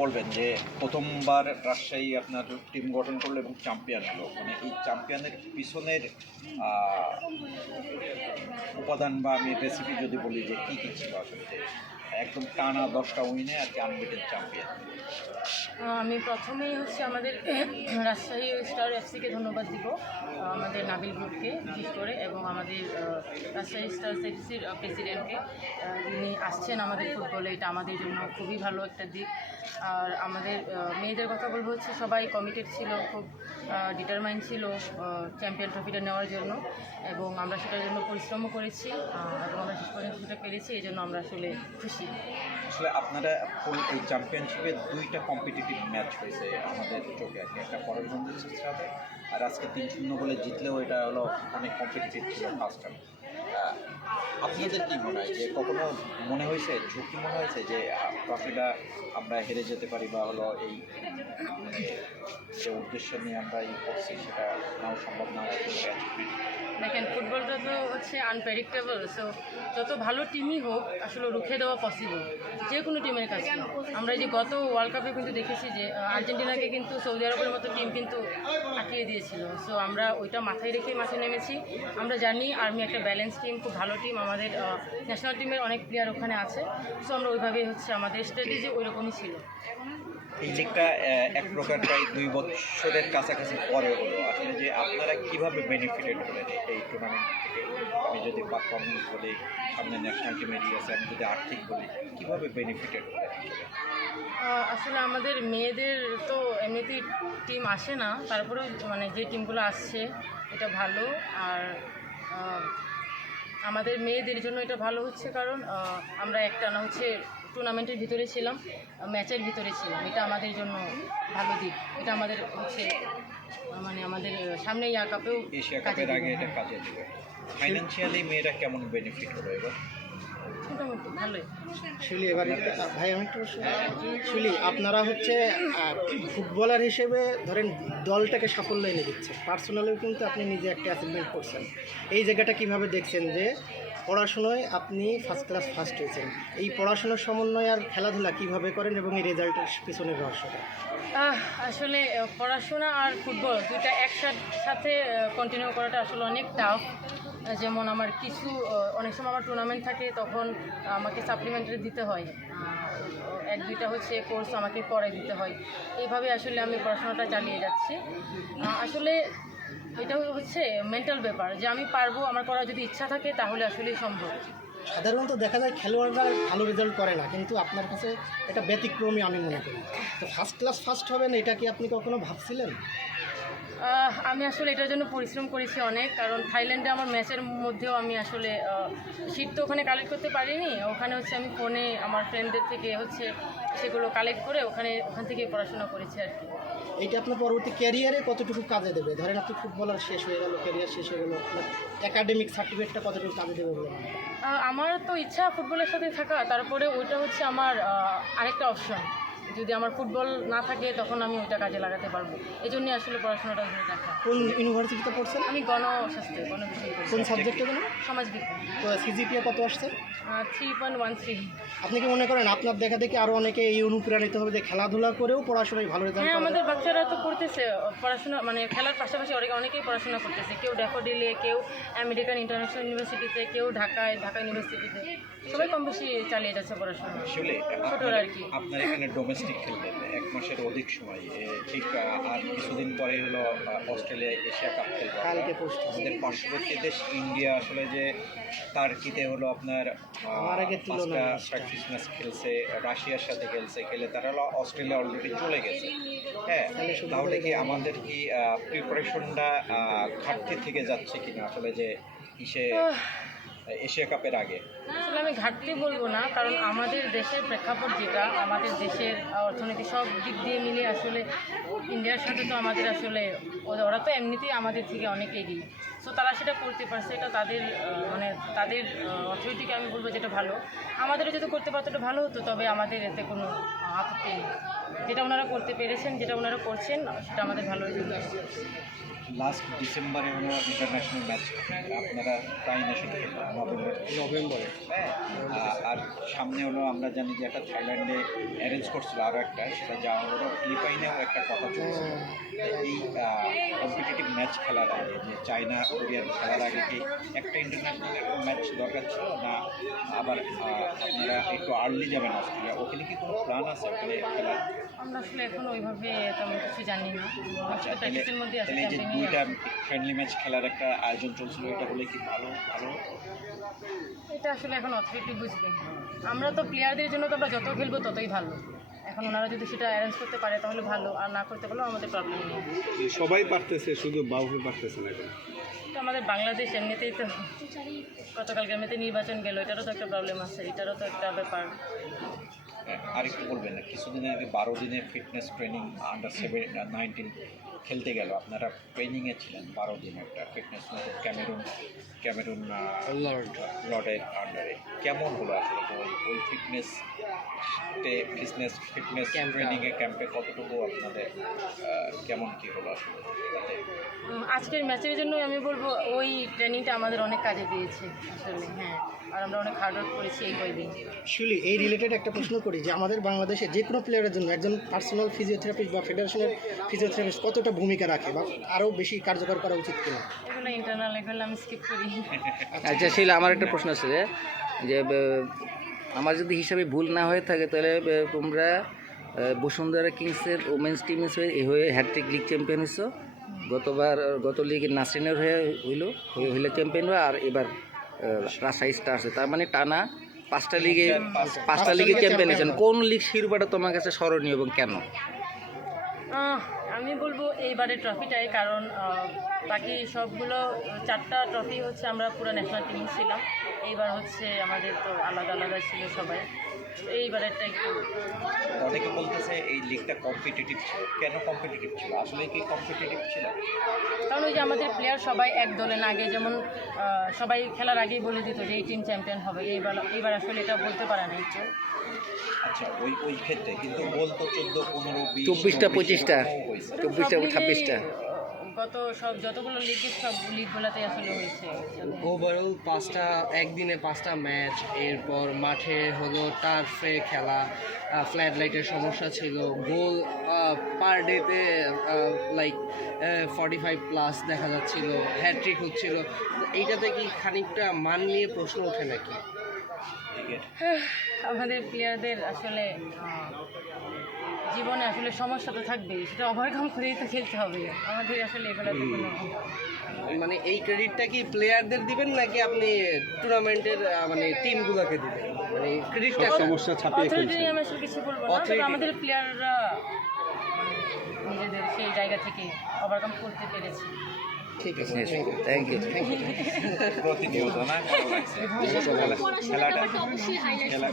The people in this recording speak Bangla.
বলবেন যে প্রথমবার রাজশাহী আপনার টিম গঠন করলো এবং চ্যাম্পিয়ন হলো, মানে এই চ্যাম্পিয়নের পিছনের উপাদান বা আমি রেসিপি যদি বলি যে কী কী ছিল আসলে, যে একদম টানা 10টা উইনে আর কি আনবিটেন চ্যাম্পিয়ন? আমি প্রথমেই আমাদের রাজশাহী স্টার এফসিকে ধন্যবাদ দিব, আমাদের নাবিল গ্রুপকে বিশেষ করে, এবং আমাদের রাজশাহী স্টার এফসির প্রেসিডেন্টকে। যিনি আসছেন আমাদের ফুটবলে, এটা আমাদের জন্য খুবই ভালো একটা দিক। আর আমাদের মেয়েদের কথা বলবো সবাই কমিটেড ছিল, খুব ডিটারমাইন ছিল চ্যাম্পিয়ন ট্রফিটা নেওয়ার জন্য, এবং আমরা সেটার জন্য পরিশ্রমও করেছি এবং আমরা শেষ পর্যন্ত সেটা পেরেছি। এই জন্য আমরা আসলে খুশি। আসলে আপনারা এই চ্যাম্পিয়নশিপে 2টা কম্পিটিটিভ ম্যাচ হয়েছে আমাদের চোখে আর কি, একটা পরাশগঞ্জের সাথে, আর আজকে 3-0 বলে জিতলেও এটা হলো অনেক কম্পিটিটিভ ছিল ফার্স্ট টাইম। আপনাদের কী মনে হয় যে কখনো মনে হয়েছে, ঝুঁকি মনে হয়েছে যে ট্রফিটা আমরা হেরে যেতে পারি, বা হলো এই মানে যে উদ্দেশ্য নিয়ে আমরা এই করছি সেটা নাও সম্ভব না? দেখেন, ফুটবলটা তো আনপ্রেডিক্টেবল। সো যত ভালো টিমই হোক আসলে রুখে দেওয়া পসিবল যে কোনো টিমের কাছে। আমরা এই যে গত ওয়ার্ল্ড কাপে কিন্তু দেখেছি যে আর্জেন্টিনাকে কিন্তু সৌদি আরবের মতো টিম কিন্তু আটকিয়ে দিয়েছিল। সো আমরা ওইটা মাথায় রেখেই মাঠে নেমেছি। আমরা জানি আর্মি একটা ব্যালেন্স টিম, খুব ভালো টিম, আমাদের ন্যাশনাল টিমের অনেক প্লেয়ার ওখানে আছে। সো আমরা ওইভাবেই আমাদের স্ট্র্যাটেজি ওইরকমই ছিল। এই লিগটা এক প্রকার প্রায় 2 বছরের কাছাকাছি পরে হলো, আসলে যে আপনারা কীভাবে বেনিফিটেড হলেন এই টুর্নামেন্ট থেকে? আমি যদি পারফরমেন্স বলি, সামনে ন্যাশনাল টিমের আছে, আমি যদি আর্থিক বলি, কীভাবে বেনিফিটেড হলেন? আসলে আমাদের মেয়েদের তো এমনিতেই টিম আসে না, তারপরেও মানে যে টিমগুলো আসছে এটা ভালো। আর আমাদের মেয়েদের জন্য এটা ভালো হচ্ছে, কারণ আমরা একটানা টুর্নামেন্টের ভিতরে ছিলাম, ম্যাচের ভিতরে ছিলাম। এটা আমাদের জন্য ভালো দিক। এটা আমাদের মানে আমাদের সামনে কাপেও, এশিয়া কাপের আগে এটা কাজে দেবে। ফাইন্যান্সিয়ালি মেয়েরা কেমন বেনিফিট হবে এবার? মোটামুটি ভালোই। শিলি, এবার ভাই আমি একটু শিলি, আপনারা ফুটবলার হিসেবে ধরেন দলটাকে সাফল্য এনে দিচ্ছে, পার্সোনালিও কিন্তু আপনি নিজে একটা অ্যাচিভমেন্ট করছেন। এই জায়গাটা কিভাবে দেখছেন যে পড়াশোনায় আপনি ফার্স্ট হয়েছেন, এই পড়াশোনার সমন্বয় আর খেলাধুলা কিভাবে করেন এবং এই রেজাল্টের পিছনের রহস্যটা? আসলে পড়াশোনা আর ফুটবল দুইটা একসাথে কন্টিনিউ করাটা আসলে অনেক টাফ। যেমন আমার অনেক সময় আমার টুর্নামেন্ট থাকে, তখন আমাকে সাপ্লিমেন্টারি দিতে হয়, 1-2টা কোর্স আমাকে পড়াই দিতে হয়। এইভাবে আসলে আমি পড়াশোনাটা চালিয়ে যাচ্ছি। আসলে এটা মেন্টাল ব্যাপার, যে আমি পারবো, আমার করার যদি ইচ্ছা থাকে তাহলে আসলেই সম্ভব। সাধারণত দেখা যায় খেলোয়াড়রা ভালো রেজাল্ট করে না, কিন্তু আপনার কাছে এটা ব্যতিক্রমী আমি মনে করি। তো ফার্স্ট হবেন, এটা কি আপনি কখনো ভাবছিলেন? আমি আসলে এটার জন্য পরিশ্রম করেছি অনেক, কারণ থাইল্যান্ডে আমার ম্যাচের মধ্যেও আমি আসলে শীট তো ওখানে কালেক্ট করতে পারিনি। ওখানে আমি ফোনে আমার ফ্রেন্ডদের থেকে সেগুলো কালেক্ট করে ওখান থেকে পড়াশোনা করেছি আর কি। এইটা আপনার পরবর্তী ক্যারিয়ারে কতটুকু কাজে দেবে? ধরেন আপনি ফুটবলার শেষ হয়ে গেল, ক্যারিয়ার শেষ হয়ে গেল, আপনার একাডেমিক সার্টিফিকেটটা কতটুকু কাজে দেবে বলে? আমার তো ইচ্ছা ফুটবলের সাথে থাকা, তারপরে ওইটা আমার আরেকটা অপশন। যদি আমার ফুটবল না থাকে তখন আমি ওইটা কাজে লাগাতে পারবো। এই জন্যই আসলে পড়াশোনাটা ধরে রাখা। কোন ইউনিভার্সিটিতে পড়ছেন? আমি গণস্বাস্থ্য, গণবিষয়। কোন সাবজেক্টে গেলেন? সমাজবিজ্ঞান। তো সিজিপিএ কত আসছে? 3.13। আপনি কি মনে করেন আপনার দেখা দেখি আরও অনেকে এই অনুপ্রাণিত হবে যে খেলাধুলা করেও পড়াশোনায় ভালো রেজাল্ট? হ্যাঁ, আমাদের বাচ্চারা তো করতেছে পড়াশোনা, মানে খেলার পাশাপাশি অনেকেই পড়াশোনা করতেছে। কেউ ড্যাফোডিলে, কেউ আমেরিকান ইন্টারন্যাশনাল ইউনিভার্সিটিতে, কেউ ঢাকা ইউনিভার্সিটিতে। সবাই কম বেশি চালিয়ে যাচ্ছে পড়াশোনা। আসলে ছোটরা আর কি। আপনার এখানে ডোমেস্টিক খেললেন 1 মাসের অধিক সময়, ঠিক আর কিছুদিন পরে হলো অস্ট্রেলিয়া এশিয়া কাপ খেলবে। আমাদের পার্শ্ববর্তী দেশ ইন্ডিয়া আসলে যে টার্কিতে হলো আপনার 5টা প্র্যাকটিস ম্যাচ খেলছে, রাশিয়ার সাথে খেলে তারা হলো অস্ট্রেলিয়া অলরেডি চলে গেছে। হ্যাঁ, তাহলে কি আমাদের কি প্রিপারেশনটা ঘাটতি থেকে যাচ্ছে কিনা আসলে, যে এশিয়া কাপের আগে? আসলে আমি ঘাটতি বলবো না, কারণ আমাদের দেশের প্রেক্ষাপট যেটা, আমাদের দেশের অর্থনীতি সব দিক দিয়ে মিলে আসলে ইন্ডিয়ার সাথে তো আমাদের আসলে ওরা তো এমনিতেই আমাদের থেকে অনেক এগিয়ে। সো তারা সেটা করতে পারছে, এটা তাদের তাদের অথরিটিকে আমি বলবো যেটা ভালো। আমাদেরও যদি করতে পারতো এটা ভালো হতো, তবে আমাদের এতে কোনো আপত্তি নেই। যেটা ওনারা করতে পেরেছেন, যেটা ওনারা করছেন, সেটা আমাদের ভালো রেজাল্ট আসছে। লাস্ট ডিসেম্বরে হলো ইন্টারন্যাশনাল ম্যাচ, আপনারা প্রায় নেশন নভেম্বরে হ্যাঁ, আর সামনে হলো আমরা জানি যে একটা থাইল্যান্ডে অ্যারেঞ্জ করছিল আরও একটা, সেটা যাওয়া হলো ফিলিপাইনেও একটা কথা চলছে। এই কম্পিটিটিভ ম্যাচ খেলার আগে, যে চায়না কোরিয়ার খেলার আগে কি একটা ইন্টারন্যাশনাল ম্যাচ দরকার ছিল না? আবার আপনারা একটু আর্লি যাবেন অস্ট্রেলিয়া, ওখানে কি কোনো প্ল্যান আছে ওখানে খেলার? আমরা আসলে এখন ওইভাবে তেমন কিছু জানি না। আচ্ছা, তাহলে প্র্যাকটিসের মধ্যে আছে, তাহলে এই যে ক্যাম্পেইনে দুইটা ফ্রেন্ডলি ম্যাচ খেলার একটা আয়োজন চলছিল, এটা হলে কি ভালো ভালো? এটা আসলে এখন অথরিটি বুঝবে। আমরা তো প্লেয়ারদের জন্য তো আমরা যত খেলবো ততই ভালো। এখন ওনারা যদি সেটা অ্যারেঞ্জ করতে পারে তাহলে ভালো, আর না করতে পারলেও আমাদের প্রবলেম নেই। সবাই পারতেছে, শুধু বাউফি পারতেছে না এখন। তো আমাদের বাংলাদেশ এমনিতেই তো গতকালকে এমনিতে নির্বাচন গেল, এটারও তো একটা প্রবলেম আছে, এটারও তো একটা ব্যাপার। আর একটু বলবেন না, কিছুদিন আগে 12 দিনের ফিটনেস ট্রেনিং আন্ডার 19 খেলতে গেল, আপনারা ট্রেনিংয়ে ছিলেন 12 দিন একটা ফিটনেস ক্যামেরুন লর্ডের আন্ডারে। কেমন হলো আসলে ওই ফিটনেস ট্রেনিংয়ে ক্যাম্পে কতটুকু আপনাদের কেমন কী হলো আসলে তাতে? আজকের ম্যাচের জন্য আমি বলবো ওই ট্রেনিংটা আমাদের অনেক কাজে দিয়েছে আসলে। হ্যাঁ, আর আমরা অনেক হার্ড ওয়ার্ক করেছি এই কয়দিন। শিউলি, এই রিলেটেড একটা প্রশ্ন করি যে আমাদের বাংলাদেশে যে কোনো প্লেয়ারের জন্য একজন পার্সোনাল ফিজিওথেরাপিস্ট বা ফেডারেশনের ফিজিওথেরাপিস্ট কতটা ভূমিকা রাখে বা আরও বেশি কার্যকর করা উচিত কিনা? এগুলো ইন্টারনাল, এগুলো আমি স্কিপ করি। আচ্ছা শিলা, আমার একটা প্রশ্ন আছে যে আমার যদি হিসাবে ভুল না হয়ে থাকে তাহলে তোমরা বসুন্ধরা কিংসের ওমেন্স টিম হয়ে হ্যাট্রিক লিগ চ্যাম্পিয়ন হয়েছো। গত লিগে নাসরিনের হইলে চ্যাম্পিয়ন হয়, আর এবার রাজশাহী স্টার্স, তার মানে টানা পাঁচটা লিগে চ্যাম্পিয়ন হয়েছেন। কোন লিগ শিরোপাটা তোমার কাছে স্মরণীয় এবং কেন? আমি বলবো এইবারের ট্রফিটাই, কারণ বাকি সবগুলো 4টা ট্রফি হচ্ছে আমরা পুরো ন্যাশনাল টিম ছিলাম, এইবার হচ্ছে আমাদের তো আলাদা আলাদা ছিল সবাই। এইবারেরটা একটু অনেকে বলতেছে এই লিগটা কম্পিটিটিভ ছিল। কেন কম্পিটিটিভ ছিল? আসলে কি কম্পিটিটিভ ছিল? কারণ ওই যে আমাদের প্লেয়ার সবাই এক দলে না, আগে যেমন সবাই খেলার আগেই বলে দিত যে এই টিম চ্যাম্পিয়ন হবে। এইবার আসলে এটা বলতে পারে না একটু। আচ্ছা, ওই ক্ষেত্রে কিন্তু গোল তো 14, 15, 20, 24টা, 25টা, হয়েছে। 24টা, সব লিগেই, 26টা গত যতগুলো লিগে সব লিগগুলোতেই আসলে হয়েছে। ওভারঅল 5টা একদিনে 5টা ম্যাচ, এরপর মাঠে হলো টার্ফে খেলা, ফ্ল্যাট লাইটের সমস্যা ছিল, গোল পার ডেতে লাইক 45+ দেখা যাচ্ছিল, হ্যাট্রিক হচ্ছিল। তো এইটাতে কি খানিকটা মান নিয়ে প্রশ্ন ওঠে নাকি? আমাদের প্লেয়ারদের আসলে জীবনে আসলে সমস্যা তো থাকবেই, সেটা ওভারকাম করেই তো খেলতে হবে। আমাদের আসলে এগুলোতে কোনো মানে এই ক্রেডিটটা কি প্লেয়ারদের দিবেন নাকি আপনি টুর্নামেন্টের মানে টিমগুলোকে দিবেন? মানে ক্রেডিটটা সমস্যা ছাপিয়ে অথরিটি ফেলছে। আমি আসলে কিছু বলবো না, তবে আমাদের প্লেয়াররা নিজেদের সেই জায়গা থেকে ওভারকাম করতে পেরেছে। ঠিক আছে, থ্যাংক ইউ। প্রতিনিয়ত না, ভালো লাগছে খেলাটা।